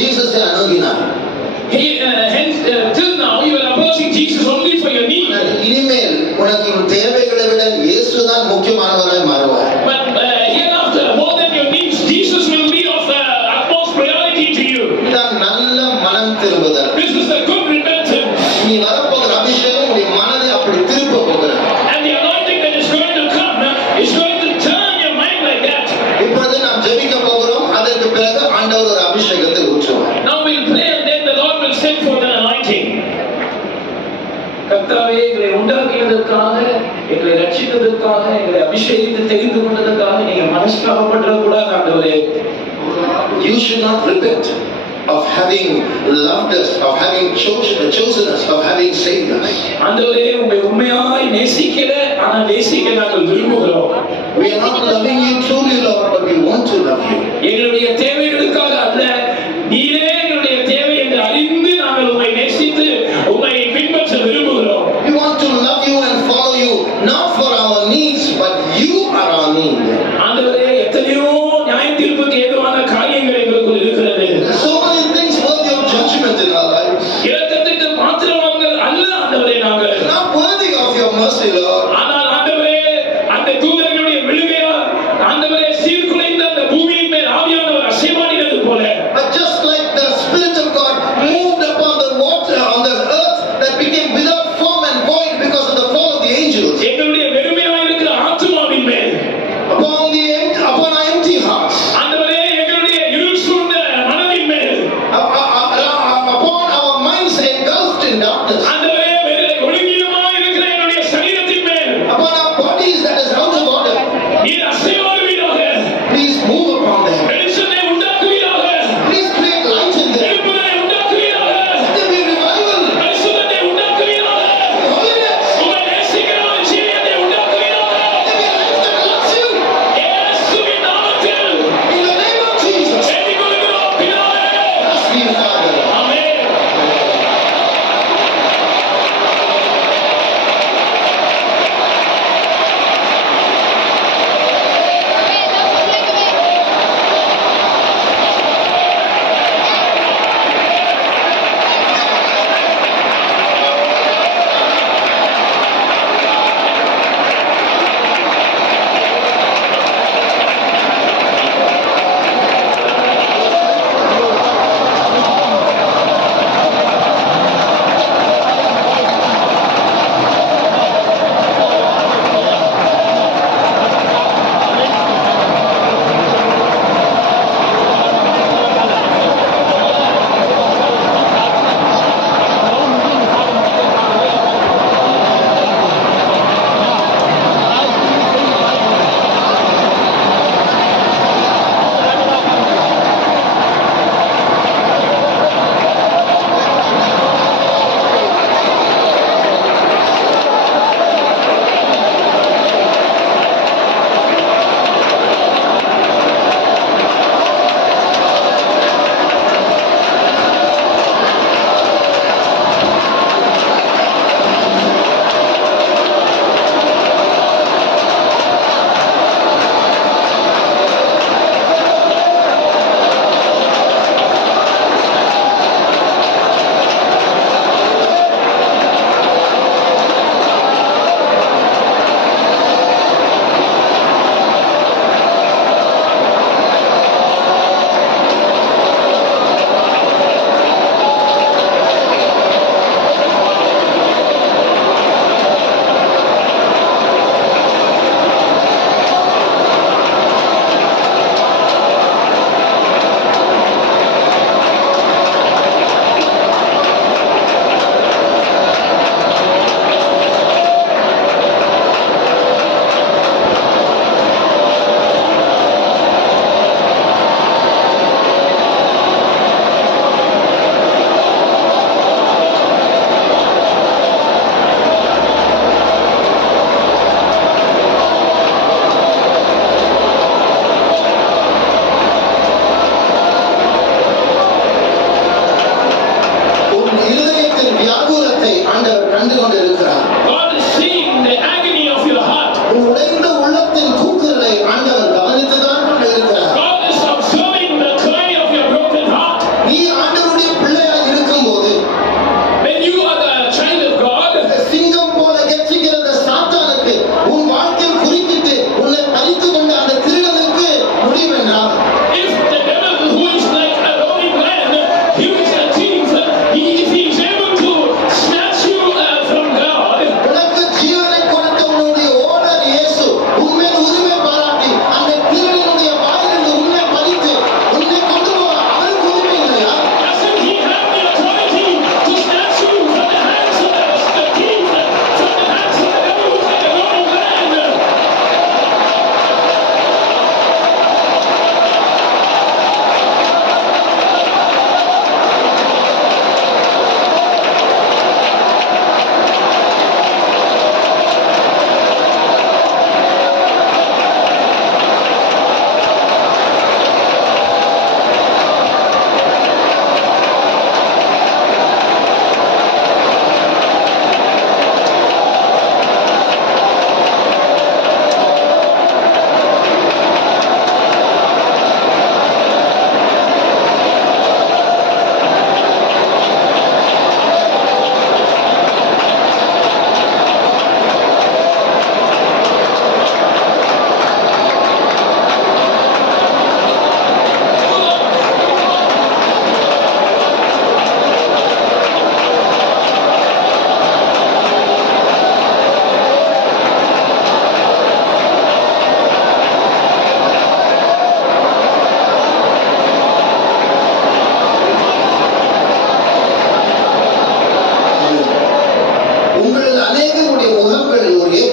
ஜீசஸை அணுகினார். Hence, till now you are approaching Jesus only for your need. இனிமேல் உனக்கு தேவைகளை விட இயேசுதான் முக்கியமானவராய் மாறுவார். But hereafter, more than your needs, Jesus will be of the utmost priority to you. இதான் நல்ல மனம் திரும்புதல். This is the good repentance. நீ வரப்போகிற அபிஷேகம் உடைய மனதை அப்படி திருப்ப போகிறது. And the anointing that is going to come is going to turn your mind like that. இப்பொழுது நாம் ஜெபிக்க போகிறோம். அதற்கு பிறகு ஆண்டவர் ஒரு அபிஷேகத்தை ஊற்றுவார். Now we'll pray and then the Lord will send forth an anointing. கர்த்தாவே, எங்களை உண்டாக்கினதற்காக, எங்களை ரட்சித்ததற்காக, எங்களை அபிஷேகித்து தெரிந்து கொண்டதற்காக நீங்க மனஸ்தாபப்படக்கூடாது ஆண்டவரே. You should not repent of having loved us, of having chosen us, of having saved us. ஆண்டவரே, உம்மை உண்மையாய் நேசிக்கல, ஆனா நேசிக்க நாங்கள் விரும்புகிறோம். We are not loving you truly, Lord, but we want to love you. எங்களுடைய தேவைகளுக்காக அல்ல, நீரே எங்களுடைய தேவை என்று அறிந்து நாங்கள் உம்மை நேசித்து உம்மை பின்பற்ற விரும்புகிறோம். We want to love you and follow you, not for our needs, but you are our need. ஆண்டவரே, எத்தனையோ நியாயத்தீர்ப்புக்கு ஏதுவான காரியங்கள் எங்களுக்குள் இருக்கிறது. So many things worthy of judgment in our lives. இரக்கத்துக்கு பாத்திரவான்கள் அல்ல ஆண்டவரே நாங்கள். Not worthy of your mercy, Lord. ஆனால் ஆண்டவரே, அந்த தூதர்களுடைய விழுகையால் ஆண்டவரே சீர்குலைந்த அந்த பூமியின் மேல் ஆவியானவர் அசைவாடினது போல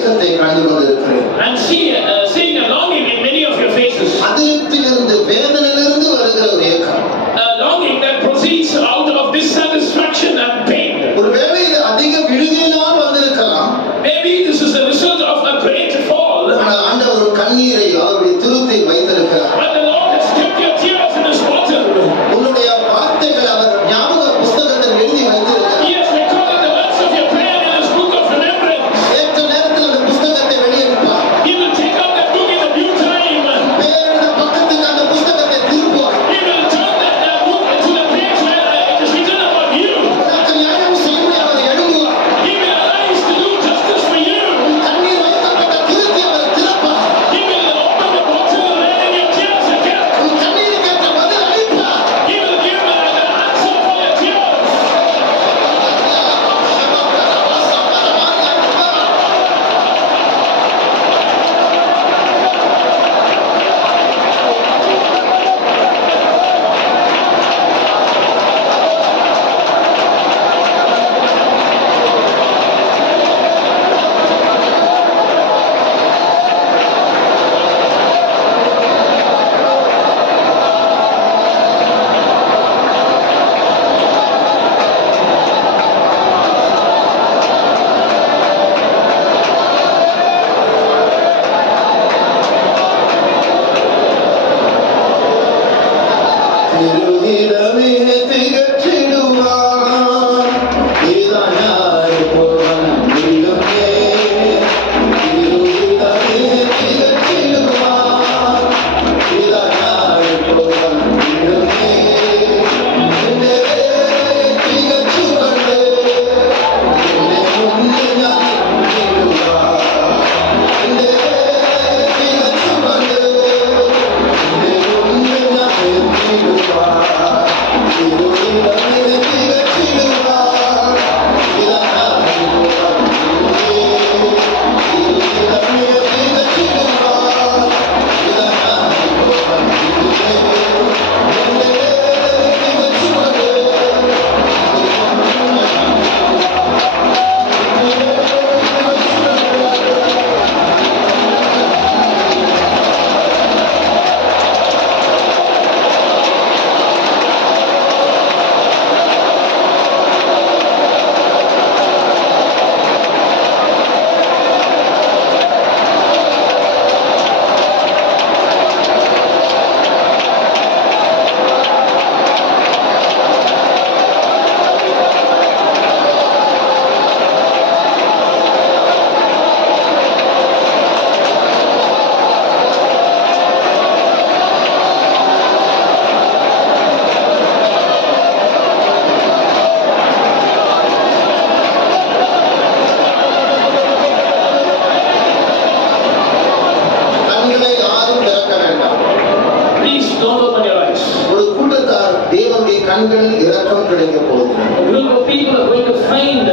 ஏக்கத்தை கண்டு கொண்டிருக்கிறேன். And seeing a longing in many of your faces. அதிலிருந்து வேதனையிலிருந்து வருகிற ஒரு ஏக்கம். A longing that proceeds out of dissatisfaction and pain. ஒருவேளை இது அதிக விடுதலையினால் வந்திருக்கலாம். Maybe this is a result of a great fall. ஆனால் ஆண்டவர் ஒரு கண்ணீரை அவருடைய திருத்தில் வைத்திருக்கிறார். But the Lord has kept your tears in His bottle. உன்னுடைய வார்த்தைகள் அவர் ஞாபக புஸ்தகத்தில் எழுதி வைத்திருக்கிறார். He has recorded the words of your prayer in His book of remembrance. ஏற்ற நேரத்தில் அந்த புஸ்தகத்தை வெளியிடுவார். He will take out that book in the due time. வேறொரு பக்கத்துக்கு அந்த புஸ்தகத்தை திருப்புவார். He will turn that book to the page where it is written about you. உனக்கு நியாயம் செய்ய அவர் எழுதுவார். He will arise to do justice for you. கண்ணீர் வைக்கப்பட்ட திருத்தி அவர் திறப்பார். He will open the bottle wherein your tears are kept. உன் கண்ணீருக்கு ஏற்ற பதில் அளிப்பார். He will give an answer for your tears. திருவிடமே திகற்றிடுவார். இதானாய் போவன் உள்ளமே. திருவிடமே திகற்றிடுவார். இதானாய் போவன் உள்ளமே. என்னை திகற்றிக் கொண்டு என்னை முன்னே நிறுத்திடுவார். என்னை திகற்றிக் கொண்டு என்னை முன்னே நிறுத்திடுவார். திருவிடமே திகற்றிடுவார். இதானாய் போவன் உள்ளமே. திருவிடமே திகற்றிடுவார். இதானாய் போவன் உள்ளமே. என்னை திகற்றிக் கொண்டு கண்களை யாரும் திறக்க வேண்டாம். Please don't open your eyes. ஒரு கூட்டத்தார் தேவனுடைய கண்களில் இரக்கம் கிடைக்க போகிறது. A group of people are going to find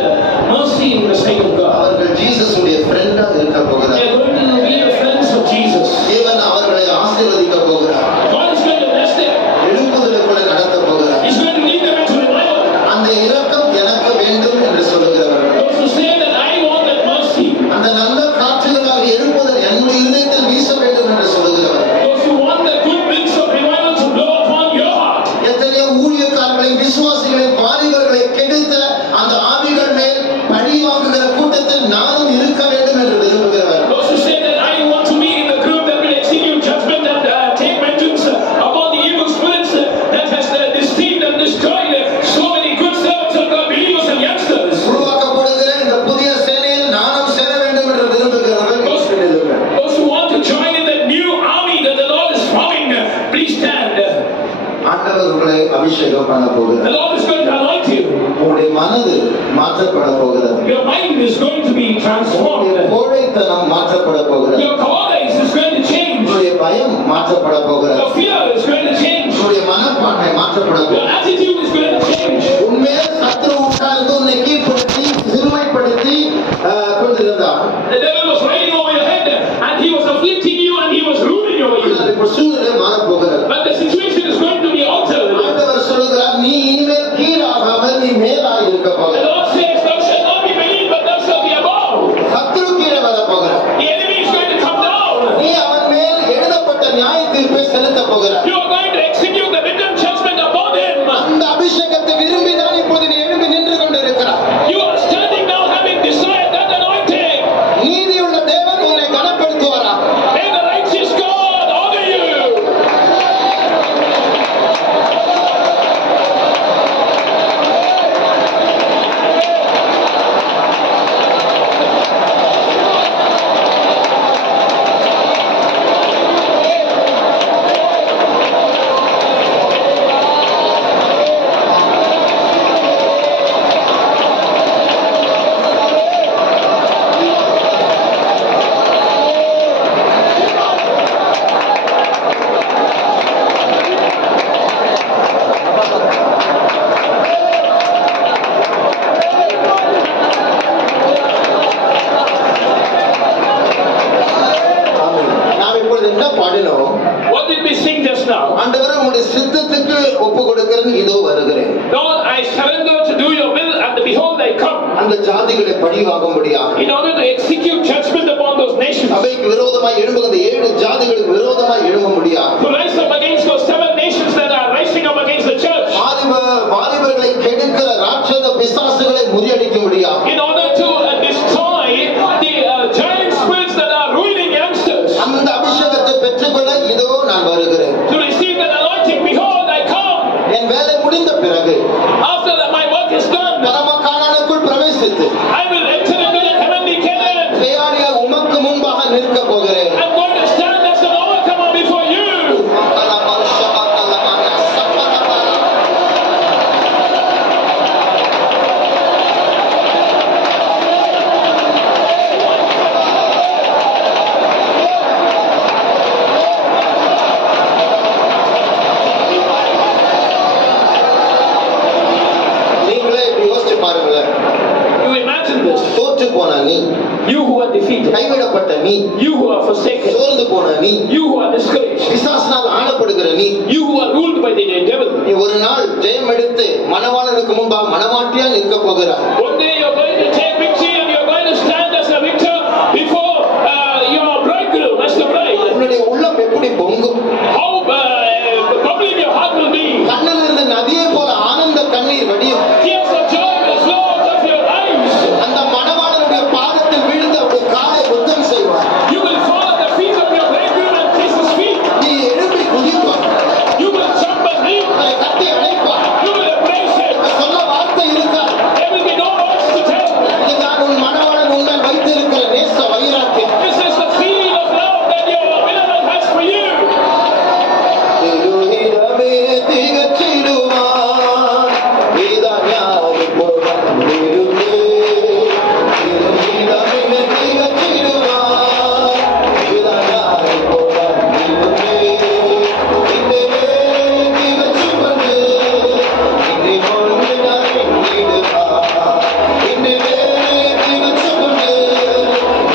mercy in the sight of God. அவர்கள் ஜீசஸுடைய ஃப்ரெண்டாக இருக்க They போகிறார். are going to be the friends of Jesus. தேவன் அவர்களை ஆசீர்வதிக்க போகிறார். God is going to bless them. எழுப்புதலுக்குள்ள நடத்த போகிறார். He's going to lead them into revival. அந்த இரக்கம் எனக்கு வேண்டும் என்று சொல்லுகிறவர்கள், Those who say that I want that mercy. அந்த நல்ல காற்றுகளாக எழுப்புதல் என்னுடைய இதயத்தில் வீச வேண்டும் என்று சொல்லுகிறவர்கள், Those who want the good winds of revival to blow upon your heart. எத்தனையோ ஊழியக்காரர்களை, விசுவாசிகளை, வாலிபர்களை கெடுத்த அந்த ஆவிகள் மேல் பழி வாங்குகிற கூட்டத்தில் நானும் இருக்க வேண்டும் என்று விரும்புகிறவர். Those who say that I want to be in the group that will execute judgment and take vengeance upon the evil spirits that has deceived and destroyed so many good servants of God, believers and youngsters. உருவாக்கப்படுகிற இந்த புதிய சேனையில் நானும் சேர வேண்டும் என்று விரும்புகிறவர்கள் நில்லுங்கள். Those who want to join in the new army that the Lord is forming, please stand. ஆண்டவர் உங்களை அபிஷேகம் பண்ண The போகிறார். Lord is going to anoint you. உங்களுடைய மனது மாற்றப்பட போகிறது. Your mind is going to be transformed. உங்களுடைய கோழைத்தனம் மாற்றப்பட போகிறது. Your cowardice is going to change. உங்களுடைய பயம் மாற்றப்பட போகிறது. Your fear is going to change. உங்களுடைய மனப்பான்மை மாற்றப்பட Your போகிறது. attitude is going to change. உண்மையே சத்துரு உட்கார்ந்து உன்னை கீழ்ப்படுத்தி சிறுமைப்படுத்தி கொண்டிருந்தார். The devil was riding over your head and he was afflicting you and he was ruling over you. இப்போ சூழ்நிலை மாறப்போகிறது. But the situation is going to be altered. ஆண்டவர் சொல்லுகிறார், நீ இனிமேல் கீழாகாமல் நீ மேலாக இருக்க The போகிறாய். Lord says, thou shalt not be beneath, but thou shalt be above. சத்துரு கீழே வர போகிறார். அந்த ஜாதிகளை பழி வாங்கும்படியாக in order to execute judgment upon those nations, அவைக்கு விரோதமாய் எழும்புகிற 7 ஜாதிகளுக்கு விரோதமாய் எழும்பும்படியாக to rise up against those 7 nations that are rising up against the church, வாலிபர்களை கெடுக்கிற ராட்சத பிசாசுகளை முறியடிக்கும்படியாக in order to destroy the giant spirits that are ruining youngsters. அந்த அபிஷேகத்தை பெற்றுக்கொள்ள இதோ நான் வருகிறேன். To receive that anointing, behold, I come. என் வேலை முடிந்த பிறகு After that my work is done, பரம கானானுக்குள் பிரவேசித்து I will enter into the heavenly Canaan. ஜெயாலியாக உமக்கு முன்பாக நிற்க போகிறேன். I'm going to stand as an overcomer before you. நீங்களே இப்படி யோசிச்சு பாருங்களேன். You imagine this. தோற்று போன நீ, You who are defeated, கைவிடப்பட்ட நீ, you who are forsaken, சோர்ந்து போன நீ, you who are discouraged, பிசாசினால் ஆளப்படுகிற நீ, you who are ruled by the devil. நீ ஒரு நாள் ஜெயம் எடுத்து மணவாளனுக்கு முன்பாக மணவாட்டியா நிற்க போகிறாய். One day you're going to take victory and you're going to stand as a victor before your bridegroom, as the bride. உன்னுடைய உள்ளம் எப்படி பொங்கும்? How bubbling your heart will be. கண்ணில் இருந்து நதியை போல ஆனந்த கண்ணீர் வடியும். Tears of joy will flow out of your eyes. அந்த மணவாளனுடைய பாதத்தில் விழுந்து அவருடைய காலை முத்தம் செய்வார். You will fall at the feet of your bridegroom and kiss his feet. நீ எழுப்பி குதிப்பார். You will jump and leap. அவரை கட்டி அணைப்பார். You will embrace him. சொல்ல வார்த்தை இருக்கார். There will be no words to tell. இதுதான் உன் மணவாளன் உன்னால் வைத்திருக்கிற நேச வைராக்கியம். This is the feeling of love that your beloved has for you. திருஹிரமே திகச்சிடுவார். இதான் யாரு பொருந்திருந்தே. திருஹிரமே திகச்சிடுவார். இதான் யாரு பொருந்திருந்தே. இந்த வேலை திகச்சுவந்து இன்னை கொண்டு நான் எண்ணிடுவார். இந்த வேலை திகச்சுவந்து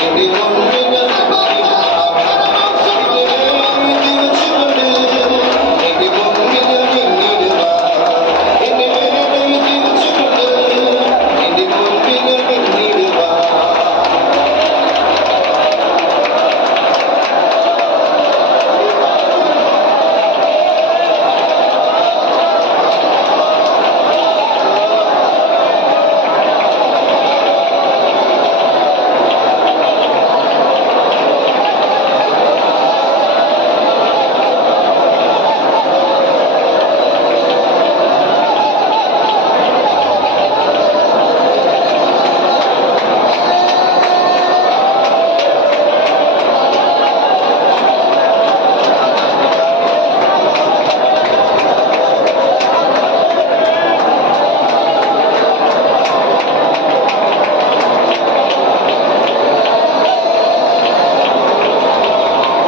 இன்னை கொண்டு நான்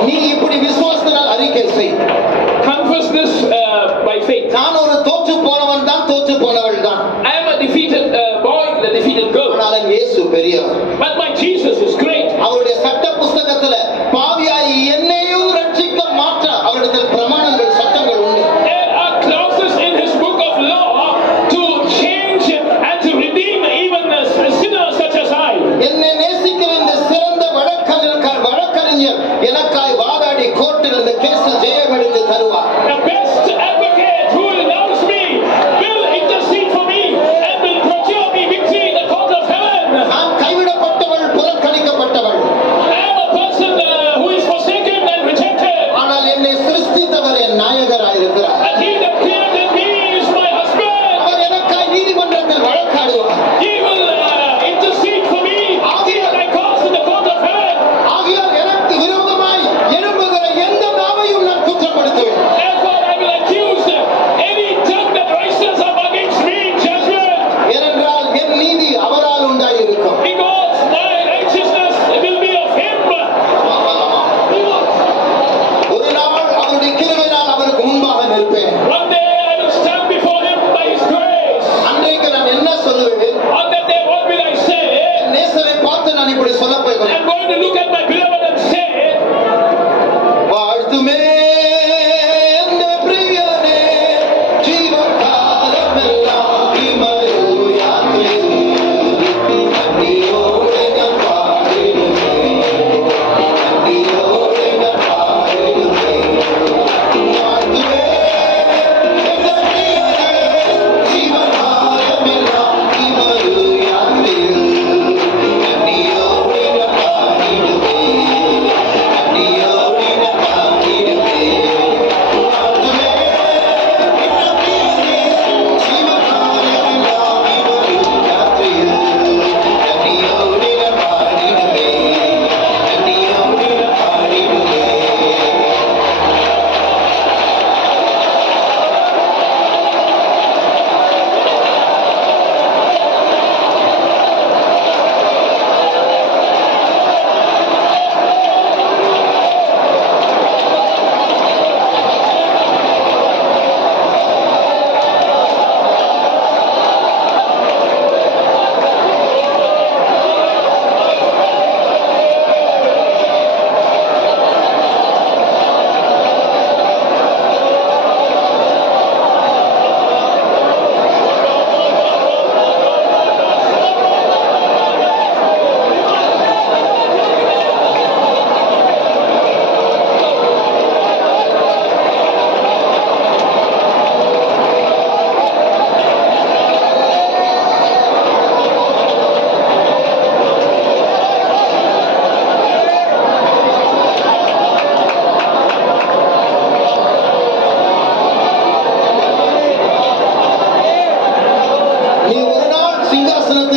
நீ இப்படி விசுவாசத்தினால் அறிக்கை செய். Confess this by faith. நான் ஒரு தோற்று போனவன் தான், தோற்று போனவள் தான். I am a defeated boy, the defeated girl. ஆனால் இயேசு பெரியவர். But my Jesus is great. அவருடைய சட்ட புஸ்தகத்துல பாவியாய் என்னையும் ரட்சிக்க மாற்ற அவரிடத்தில் பிரமாணங்கள் சட்டங்கள் உண்டு. There are clauses in his book of law to change and to redeem even a sinner such as I. என்னை நேசிக்கிற இந்த சிறந்த வழக்கறிஞர் எனக்காய் வாதாடி கோர்ட்டில் இந்த கேஸில் ஜெயம் எடுத்து தருவார். The best advocate who loves me will intercede for me and will procure me victory in the court of heaven. நான் கைவிடப்பட்டவள், புறக்கணிக்கப்பட்டவள்.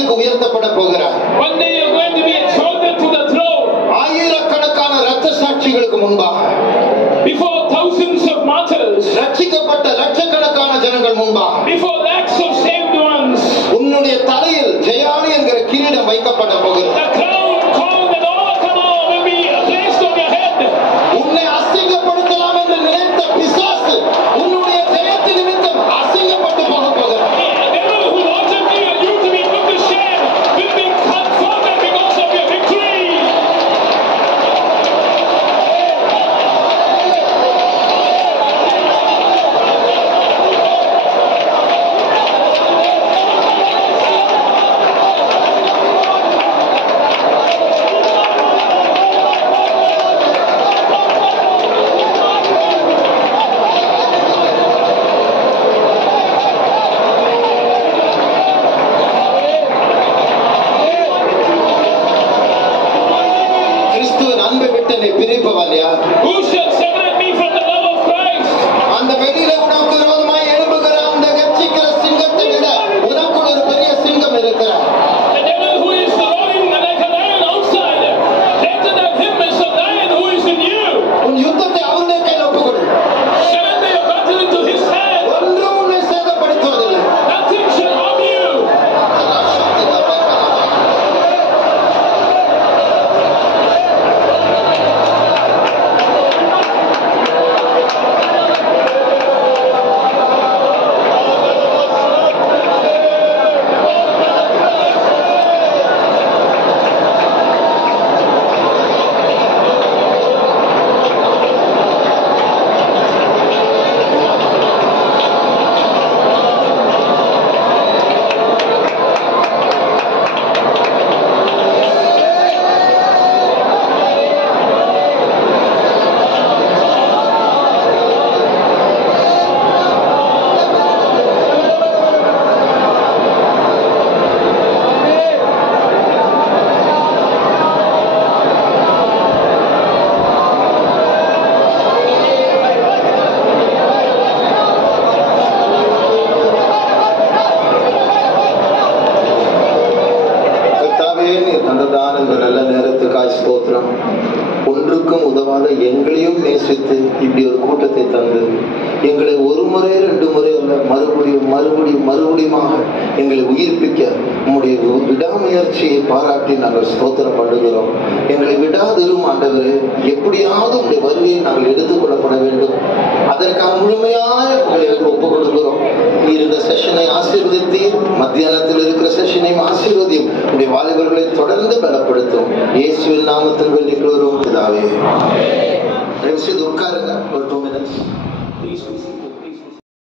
பீடத்துக்கு உயர்த்தப்பட போகிறார். One day you're going to be exalted to the throne. ஆயிரக்கணக்கான இரத்த சாட்சிகளுக்கு முன்பாக, Before thousands of martyrs. ரட்சிக்கப்பட்ட லட்சக்கணக்கான ஜனங்கள் முன்பாக, Before lakhs of saved ones. உன்னுடைய தலையில் ஜெயானி என்கிற கிரீடம் வைக்கப்பட போகிறது. The crown called an overcomer will be placed on your head. உன்னை அசிங்கப்படுத்தலாம் என்று நினைத்த பிசாசு உன்னுடைய ஜெயத்தின் நிமித்தம் அசிங்கப்பட்டு போக போகிறார். The devil who wanted you to be put to shame will be confounded because of your victory. கிறிஸ்துவின் அன்பை விட்டு என்னை பிரிப்பவன் யார்? Who shall separate me from the love of Christ? அந்த வெளியில உனக்கு விரோதமாய் எழும்புகிற அந்த கர்ஜிக்கிற சிங்கத்தை விட உனக்குள் ஒரு பெரிய சிங்கம் இருக்கிறார். The devil who is roaring like a lion outside, greater than him is the lion who is in you. உன் யுத்தத்தை அவருடைய கையில் ஒப்புக்கொடு. Surrender your battle into his hand. ஒன்றும் உன்னை சேதப்படுத்துவதில்லை. Nothing shall harm you. கர்த்தாவே, நீர் தந்ததான இந்த நல்ல நேரத்துக்காய் ஸ்தோத்திரம். ஒன்றுக்கும் உதவாத எங்களையும் நேசித்து இப்படி ஒரு கூட்டத்தை தந்து எங்களை ஒரு முறை ரெண்டு முறை அல்ல, மறுபடியுமாக எங்களை உயிர்ப்பிக்க உம்முடைய விடாமுயற்சியை பாராட்டி நாங்கள் ஸ்தோத்திரம் பண்ணுகிறோம். எங்களை விடாதிரும் ஆண்டவரே, எப்படியாவது உங்களுடைய வருகையை நாங்கள் எடுத்துக்கொள்ளப்பட வேண்டும். அதற்காக முழுமையாக உங்களை ஒப்புக் கொடுக்கிறோம். நீர் இந்த செஷனை ஆசீர்வதித்தீர், மத்தியானத்தில் இருக்கிற செஷனையும் ஆசீர்வதியும். உங்களுடைய வாலிபர்களை தொடர்ந்து பலப்படுத்தும். இயேசுவின் நாமத்தில் வேண்டிக் கொள்கிறோம் பிதாவே. தயவு செய்து உட்காருங்க. ஒரு